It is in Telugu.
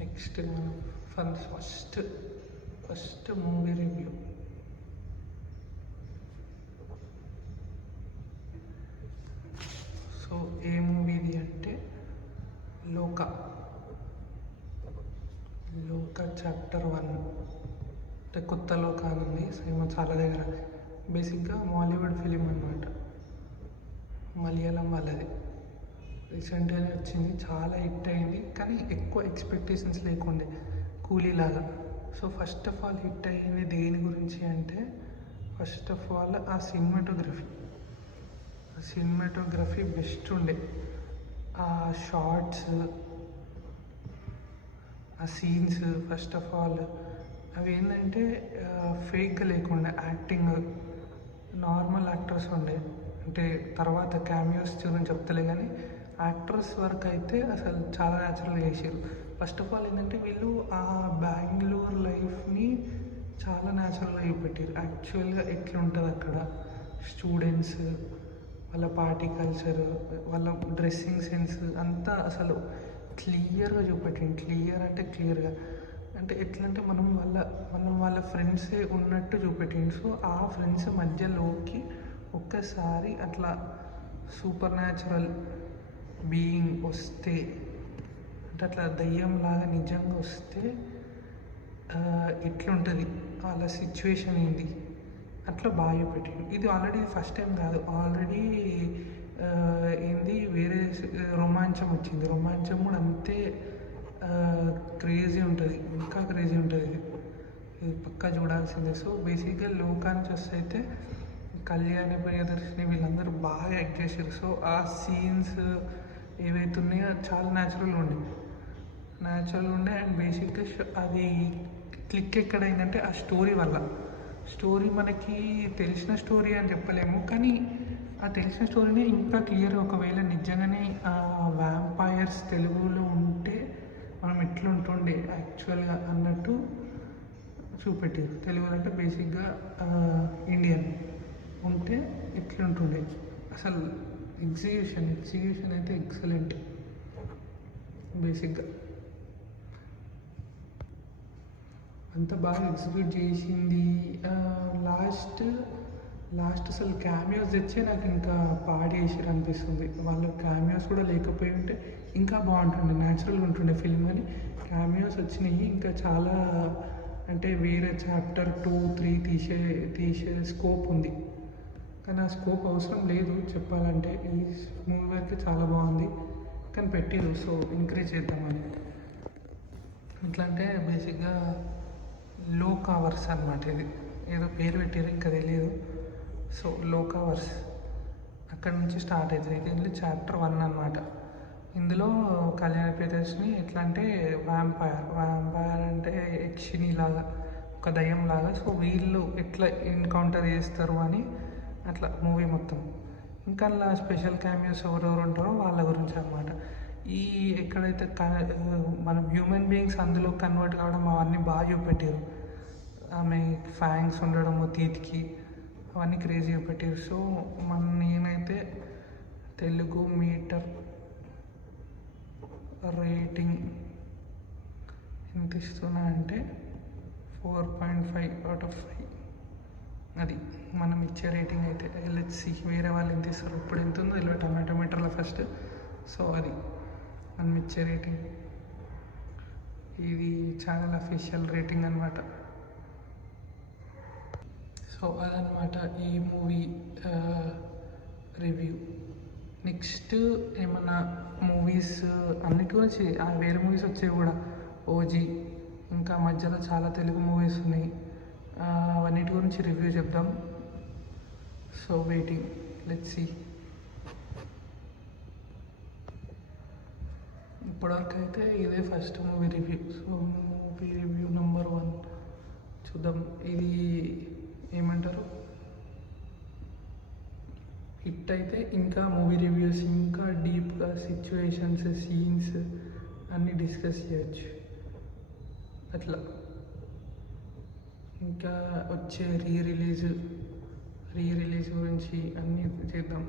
నెక్స్ట్ మనం ఫస్ట్ మూవీ రివ్యూ. సో ఏ మూవీది అంటే లోక చాప్టర్ 1 అంటే కొత్త లోక అని ఉంది. సేమ్ చాలా దగ్గర బేసిక్గా మాలీవుడ్ ఫిలిం అనమాట, మలయాళం వాళ్ళది. రీసెంట్గానే వచ్చింది, చాలా హిట్ అయింది, కానీ ఎక్కువ ఎక్స్పెక్టేషన్స్ లేకుండే, కూలీలాగా. So first of all hit అయ్యింది దేని గురించి అంటే, ఫస్ట్ ఆఫ్ ఆల్ ఆ సినిమాటోగ్రఫీ బెస్ట్ ఉండే. ఆ షార్ట్స్, ఆ సీన్స్, ఫస్ట్ ఆఫ్ ఆల్ అవి ఏంటంటే ఫేక్గా లేకుండా యాక్టింగ్ నార్మల్ యాక్టర్స్ ఉండే. అంటే తర్వాత క్యామియోస్ గురించి చెప్తలే, కానీ యాక్టర్స్ వరకు అయితే అసలు చాలా న్యాచురల్గా చేసారు. ఫస్ట్ ఆఫ్ ఆల్ ఏంటంటే వీళ్ళు ఆ బెంగళూరు లైఫ్ని చాలా న్యాచురల్గా చూపెట్టారు. యాక్చువల్గా ఎట్లుంటుంది అక్కడ, స్టూడెంట్స్, వాళ్ళ పార్టీ కల్చర్, వాళ్ళ డ్రెస్సింగ్ సెన్స్ అంతా అసలు క్లియర్గా చూపెట్టింది. క్లియర్గా అంటే ఎట్లా అంటే మనం వాళ్ళ ఫ్రెండ్సే ఉన్నట్టు చూపెట్టింది. సో ఆ ఫ్రెండ్స్ మధ్యలోకి ఒక్కసారి అట్లా సూపర్ న్యాచురల్ బీయింగ్ వస్తే, అంటే అట్లా దయ్యంలాగా నిజంగా వస్తే ఎట్లుంటుంది, వాళ్ళ సిచ్యువేషన్ ఏంటి, అట్లా బాగా చూపెట్టిండు. ఇది ఆల్రెడీ ఫస్ట్ టైం కాదు, ఆల్రెడీ వేరే రోమాంచం వచ్చింది. రోమాంచం కూడా అంతే క్రేజీ ఉంటుంది, ఇంకా క్రేజీ ఉంటుంది. ఇది పక్కా చూడాల్సిందే. సో బేసిక్గా లోకానికి వస్తే అయితే కళ్యాణి, ప్రియదర్శిని వీళ్ళందరూ బాగా యాక్ట్ చేశారు. సో ఆ సీన్స్ ఏవైతే ఉన్నాయో చాలా న్యాచురల్గా ఉండే అండ్ బేసిక్గా అది క్లిక్ ఎక్కడైందంటే ఆ స్టోరీ మనకి తెలిసిన స్టోరీ అని చెప్పలేము, కానీ ఆ తెలిసిన స్టోరీనే ఇంకా క్లియర్గా, ఒకవేళ నిజంగానే వ్యాంపైర్స్ తెలుగులో ఉంటే మనం ఎట్లుంటుండే యాక్చువల్గా అన్నట్టు చూపెట్టారు. తెలుగులో అంటే బేసిక్గా ఇండియన్ ఉంటే ఎట్లుంటుండే, అసలు ఎగ్జిక్యూషన్ అయితే ఎక్సలెంట్. బేసిక్గా అంత బాగా ఎగ్జిక్యూట్ చేసింది. లాస్ట్ అసలు క్యామియోస్ తెచ్చే నాకు ఇంకా పాడేసారు అనిపిస్తుంది. వాళ్ళ క్యామియోస్ కూడా లేకపోయి ఉంటే ఇంకా బాగుంటుండే, న్యాచురల్గా ఉంటుండే ఫిల్మ్. అని క్యామియోస్ వచ్చినాయి, ఇంకా చాలా అంటే వేరే చాప్టర్ 2, 3 తీసే స్కోప్ ఉంది, కానీ ఆ స్కోప్ అవసరం లేదు చెప్పాలంటే. ఈ మూవీ వరకు చాలా బాగుంది, కానీ పెట్టిరు. సో ఎంకరేజ్ చేద్దామని. ఎట్లా అంటే బేసిక్గా లోకావర్స్ అనమాట. ఇది ఏదో పేరు పెట్టారు, ఇంకా తెలియదు. సో లోకావర్స్ అక్కడ నుంచి స్టార్ట్ అవుతుంది. ఇది చాప్టర్ 1 అనమాట. ఇందులో కళ్యాణి, ప్రియదర్శిని ఎట్లా అంటే వ్యాంపైర్ అంటే యక్షిణి లాగా, ఒక దయ్యం లాగా. సో వీళ్ళు ఎట్లా ఎన్కౌంటర్ చేస్తారు అని అట్లా మూవీ మొత్తం. ఇంకా అలా స్పెషల్ క్యామియోస్ ఎవరెవరు ఉంటారో వాళ్ళ గురించి అనమాట. ఈ ఎక్కడైతే మనం హ్యూమన్ బీయింగ్స్ అందులో కన్వర్ట్ కావడం అవన్నీ బాగా చూపెట్టారు. ఆమె ఫ్యాంగ్స్ ఉండడము తీతికి, అవన్నీ క్రేజీ చూపెట్టారు. సో నేనైతే తెలుగు మీటర్ రేటింగ్ ఎంత ఇస్తున్నా అంటే 4.5/5. అది మనం ఇచ్చే రేటింగ్ అయితే. లెట్స్ సీ వేరే వాళ్ళు ఎంత ఇస్తారు, ఇప్పుడు ఎంత ఉందో ఇలా టమాటో మీటర్లో ఫస్ట్. సో అది మనం ఇచ్చే రేటింగ్. ఇది ఛానల్ అఫీషియల్ రేటింగ్ అనమాట. సో అదనమాట ఈ మూవీ రివ్యూ. నెక్స్ట్ ఏమన్నా మూవీస్ అన్నిటి గురించి వేరే మూవీస్ వచ్చాయి కూడా, ఓజీ, ఇంకా మధ్యలో చాలా తెలుగు మూవీస్ ఉన్నాయి, అవన్నిటి గురించి రివ్యూ చెప్దాం. So waiting, let's see. ఇప్పటివరకు అయితే ఇదే first movie review. So movie review number 1 చూద్దాం. ఇది ఏమంటారు, హిట్ అయితే ఇంకా మూవీ రివ్యూస్ ఇంకా డీప్గా సిచ్యువేషన్స్, సీన్స్ అన్నీ డిస్కస్ చేయొచ్చు. అట్లా ఇంకా వచ్చే రీ రిలీజ్ గురించి అన్నీ చేద్దాం.